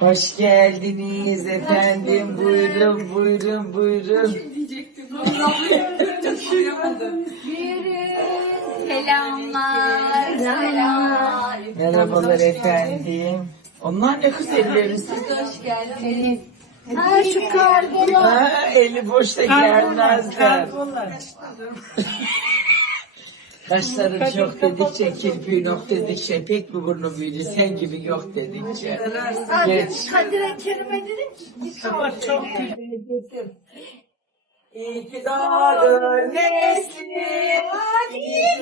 Hoş geldiniz efendim. Buyurun, buyurun, buyurun. Selamlar. Selamlar. Merhabalar efendim. Onlar ne kız elleriniz? Hoş geldiniz. Ha şu kargolar. Ha, eli boşta gelmezler. Kaşları çok dedikçe, kirpiği yok dedikçe, pek mi burnu büyüdü, sen gibi yok dedikçe. Geç. Kadir'e Kerim'e dedim ki. çok İyi ki doğdun Nesli,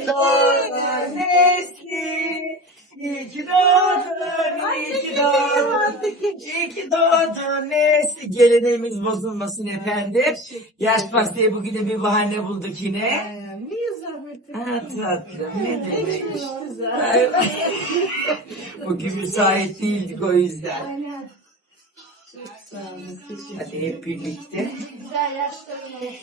doğdun Nesli. İyi ki doğdun, iyi ki doğdun, iyi ki doğdun Nesli. Geleneğimiz bozulmasın efendim. Yaş pastaya bugün de bir bahane bulduk yine. Ha tatlım ne demek. Bugün müsait değildik o yüzden. Hadi hep birlikte. Güzel yaşlarım olsun.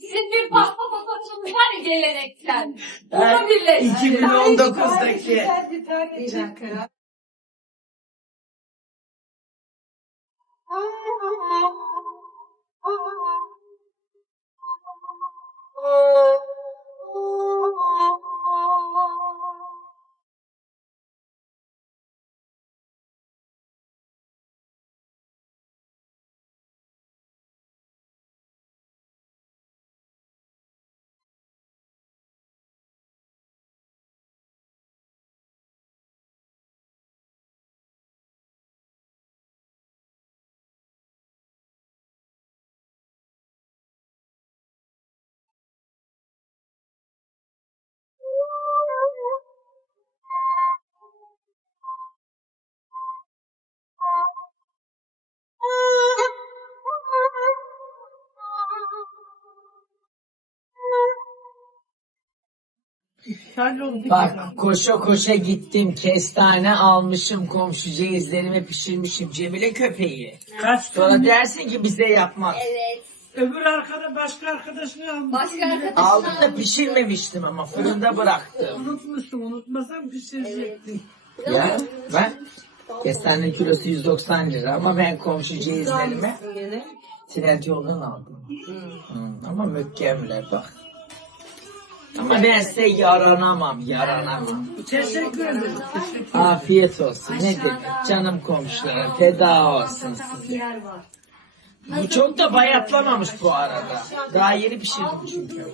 Sizin bir pasta fotoğrafınız var ya gelenekten. Bunu birleştirin. 2019'daki. Güzel bir tane çıktı. Oh. Bak koşa koşa gittim kestane almışım komşu ceyizlerime pişirmişim Cemile köpeği. Kaç Sonra dersin ki bize yapmaz. Evet. öbür arkada başka arkadaşını almış. Başka arkadaşlar. Aldım da pişirmemiştim ama fırında bıraktım. Unutmuştum unutmasam pişirecektim. Ya ben kestane kilosu 190 lira ama ben komşu ceyizlerime trend yoldan aldım. Hı, ama mükemmel bak. Ama ben size yaranamam, yaranamam. Teşekkür ederim. Afiyet olsun. Ne demek? Canım komşularım feda olsun size. Bu çok da bayatlamamış bu arada. Daha yeni pişirdim çünkü.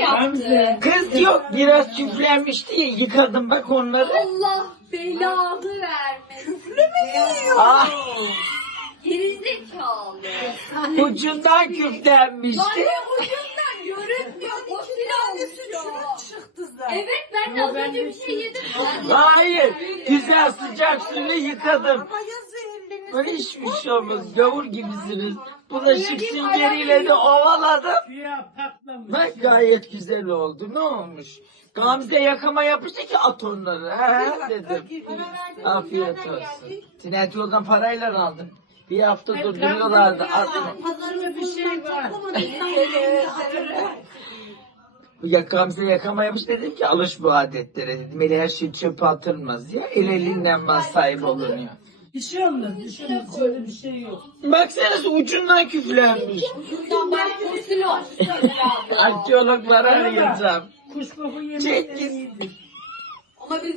Yaptı? Kız yok biraz küflenmişti ya yıkadım bak onları. Allah belanı vermesin. Ah Gerizekalı. ucundan küflenmişti. Anne ucundan görünmüyor. Fosil olmuş Çıktı zaten. Evet ben de az önce bir şey yedim. Hayır güzel sıcak suyla yıkadım. Ama yazı elleriniz. Böyle hiçbir şey olmaz. Gavur gibisiniz. Bulaşık süngeriyle de ovaladım. Ya patlamış. Bak gayet güzel oldu. Ne olmuş? Gamze yakama yapıştı ki at onları. He dedim. Afiyet olsun. Tinet yoldan parayla aldım. Bir hafta durduruyorlardı. Atma. Pazarda bir şey var. Bu ya Gamze yakama yapış dedim ki alış bu adetlere dedim. Eli her şey çöpe atılmaz ya. El elinden mal sahibi olunuyor. Bir şey olmaz. Bir şey olmaz. Öyle bir şey yok. Baksanıza ucundan küflenmiş. Arkeologları arayacağım. Kuş koku Çek yemekleri git. iyidir. Ama biz